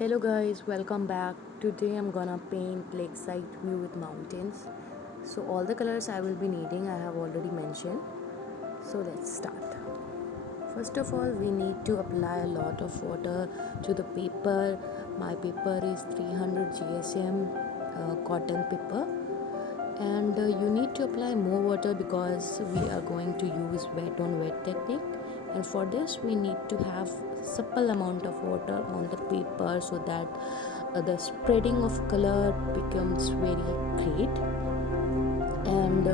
Hello guys, welcome back. Today I'm gonna paint lakeside view with mountains. So all the colors I will be needing I have already mentioned. So let's start. First of all, we need to apply a lot of water to the paper. My paper is 300 GSM cotton paper, and you need to apply more water because we are going to use wet on wet technique, and for this we need to have supple amount of water on the paper so that the spreading of color becomes very great. And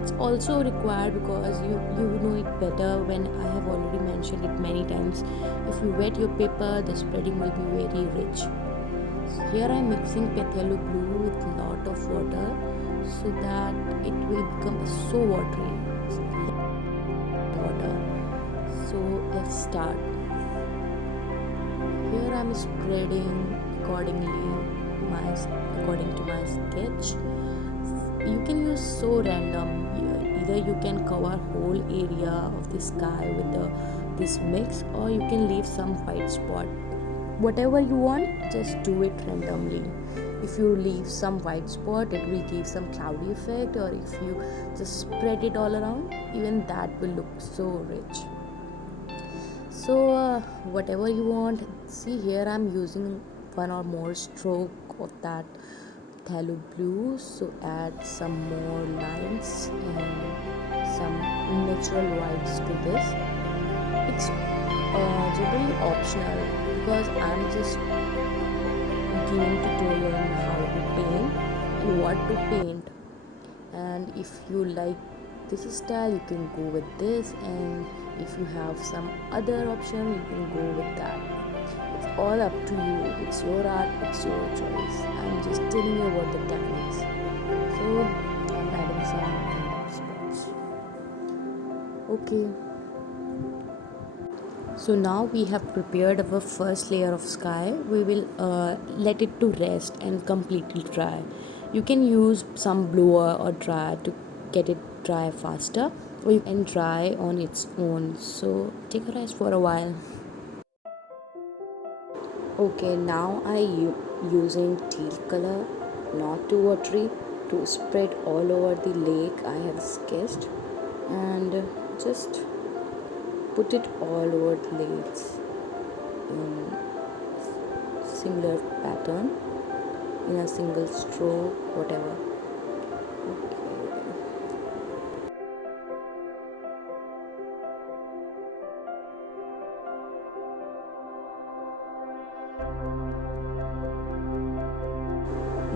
it's also required because you know it better when I have already mentioned it many times. If you wet your paper, the spreading will be very rich. So here I'm mixing phthalo blue with lot of water so that it will become so watery. Water. So let's start. Here I'm spreading according to my sketch. You can use so random. Either you can cover whole area of the sky with this mix, or you can leave some white spot. Whatever you want, just do it randomly. If you leave some white spot, it will give some cloudy effect, or if you just spread it all around, even that will look so rich. So whatever you want. See, here I'm using one or more stroke of that phthalo blue, so add some more lines and some natural whites to this. It's generally optional because I'm just giving tutorial on how to paint and what to paint. And if you like this style, you can go with this, and if you have some other option, you can go with that. It's all up to you. It's your art, it's your choice. I'm just telling you about the techniques. So I'm adding some random spots. Okay, so now we have prepared our first layer of sky. We will let it to rest and completely dry. You can use some blower or dryer to get it dry faster, or you can dry on its own. So take a rest for a while. Okay, now using teal color, not too watery, to spread all over the lake I have sketched, and just put it all over the lakes in similar pattern, in a single stroke, whatever.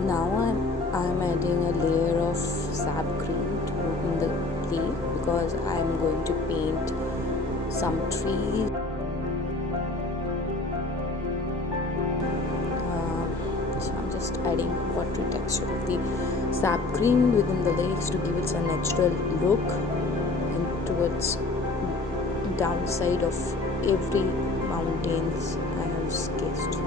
Now I'm adding a layer of sap green in the lake because I'm going to paint some trees. So I'm just adding watery texture of the sap green within the lakes to give it a natural look and towards downside of every mountains I have sketched.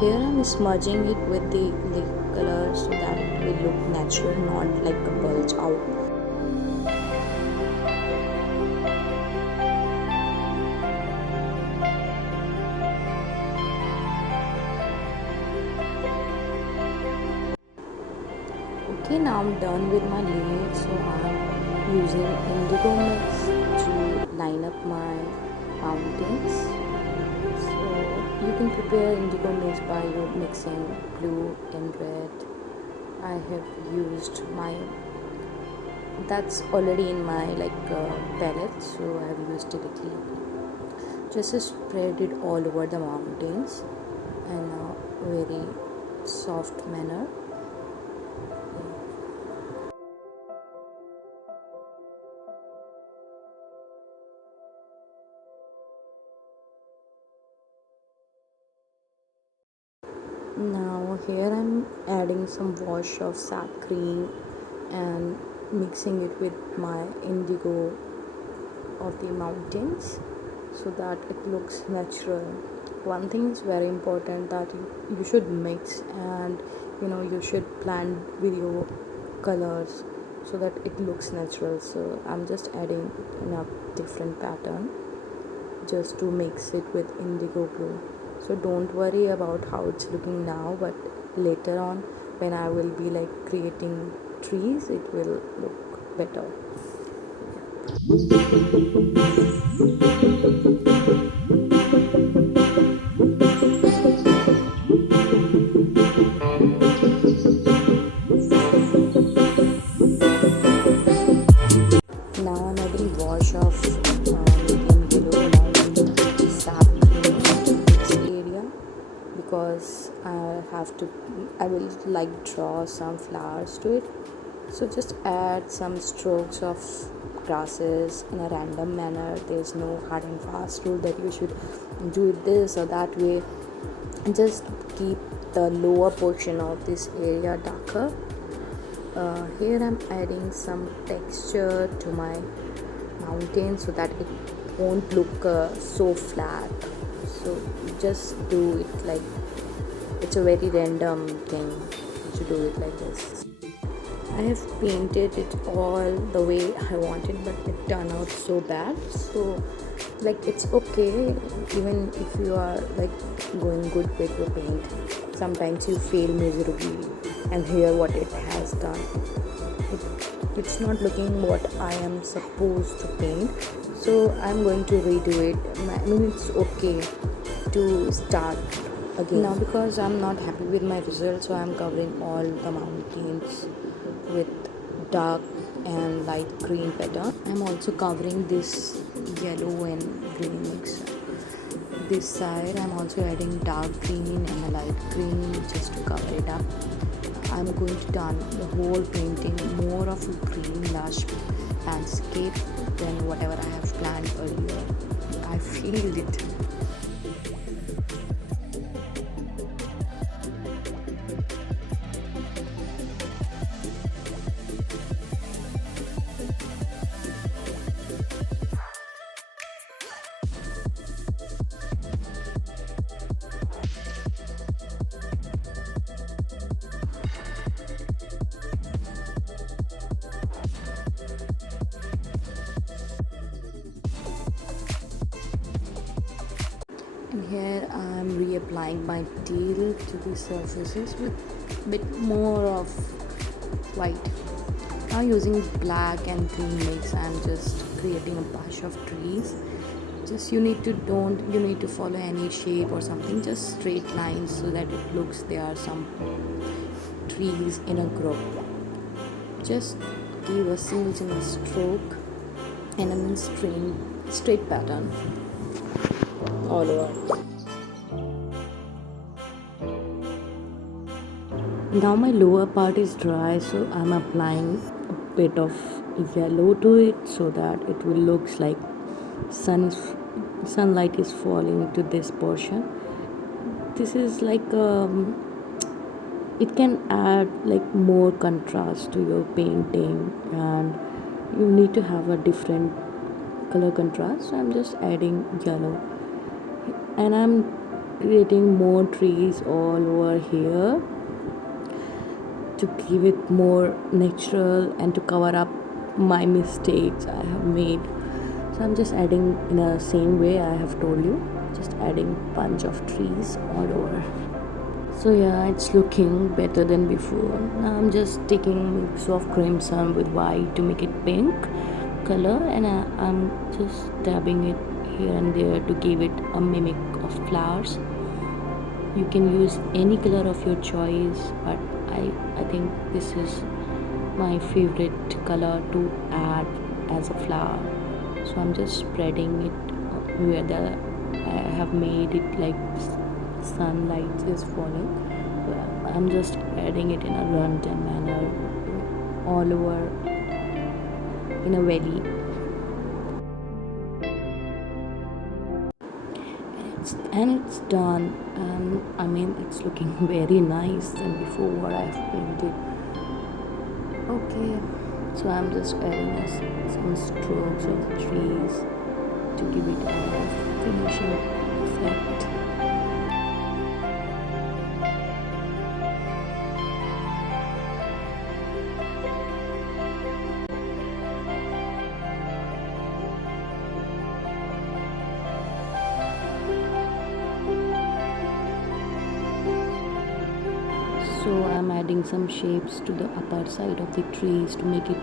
Here I'm smudging it with the lake color so that it will look natural, not like a bulge out. Okay, now I'm done with my lake, so I'm using indigo mix to line up my mountains. So you can prepare indigo mix by mixing blue and red. I have used that's already in my palette, so I have used directly. Just to spread it all over the mountains in a very soft manner. Now here I'm adding some wash of sap cream and mixing it with my indigo of the mountains so that it looks natural. One thing is very important, that you should mix, and you should blend with your colors so that it looks natural. So I'm just adding in a different pattern just to mix it with indigo blue. So don't worry about how it's looking now, but later on when I will be like creating trees, it will look better. Now I'm adding wash of medium yellow along with sap in this area, because I will like draw some flowers to it. So just add some strokes of grasses in a random manner. There's no hard and fast rule that you should do this or that way. Just keep the lower portion of this area darker. Here I'm adding some texture to my mountain so that it won't look so flat. So just do it like it's a very random thing to do it like this. I have painted it all the way I wanted, but it turned out so bad. So like it's okay, even if you are like going good with your paint, sometimes you fail miserably, and here what it has done, it's not looking what I am supposed to paint. So I'm going to redo it. I mean, it's okay to start again now, because I'm not happy with my result. So I'm covering all the mountains with dark and light green pattern. I'm also covering this yellow and green mix. This side I'm also adding dark green and a light green just to cover it up. I'm going to turn the whole painting more of a green lush landscape than whatever I have planned earlier. I feel it. And here I'm reapplying my teal to the surfaces with a bit more of white. Now using black and green mix, I'm just creating a bunch of trees. Just you need to follow any shape or something, just straight lines so that it looks there are some trees in a group. Just give a single stroke and a straight pattern all over. Now my lower part is dry, so I'm applying a bit of yellow to it so that it will looks like sunlight is falling to this portion. This is like it can add like more contrast to your painting, and you need to have a different color contrast. So I'm just adding yellow, and I'm creating more trees all over here to give it more natural and to cover up my mistakes I have made. So I'm just adding in the same way I have told you, just adding bunch of trees all over. So yeah, it's looking better than before. Now I'm just taking mix of crimson with white to make it pink color, and I'm just dabbing it here and there to give it a mimic of flowers. You can use any color of your choice, but I think this is my favorite color to add as a flower. So I'm just spreading it where I have made it like sunlight is falling. I'm just adding it in a random manner all over in a valley. and it's done, and I mean it's looking very nice than before what I've painted. Okay, so I'm just adding some strokes of the trees to give it a finishing effect. So I'm adding some shapes to the upper side of the trees to make it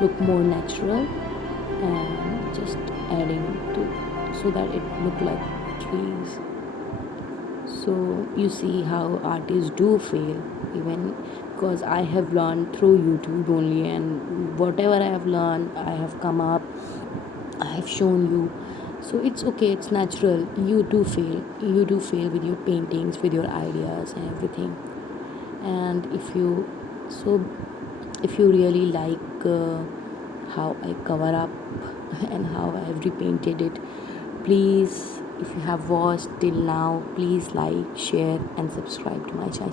look more natural, and just adding to so that it look like trees. So you see how artists do fail, even because I have learned through YouTube only, and whatever I have learned I have come up, I have shown you. So it's okay, it's natural. You do fail with your paintings, with your ideas and everything. And if you really like how I cover up and how I've repainted it, please, if you have watched till now, please like, share and subscribe to my channel.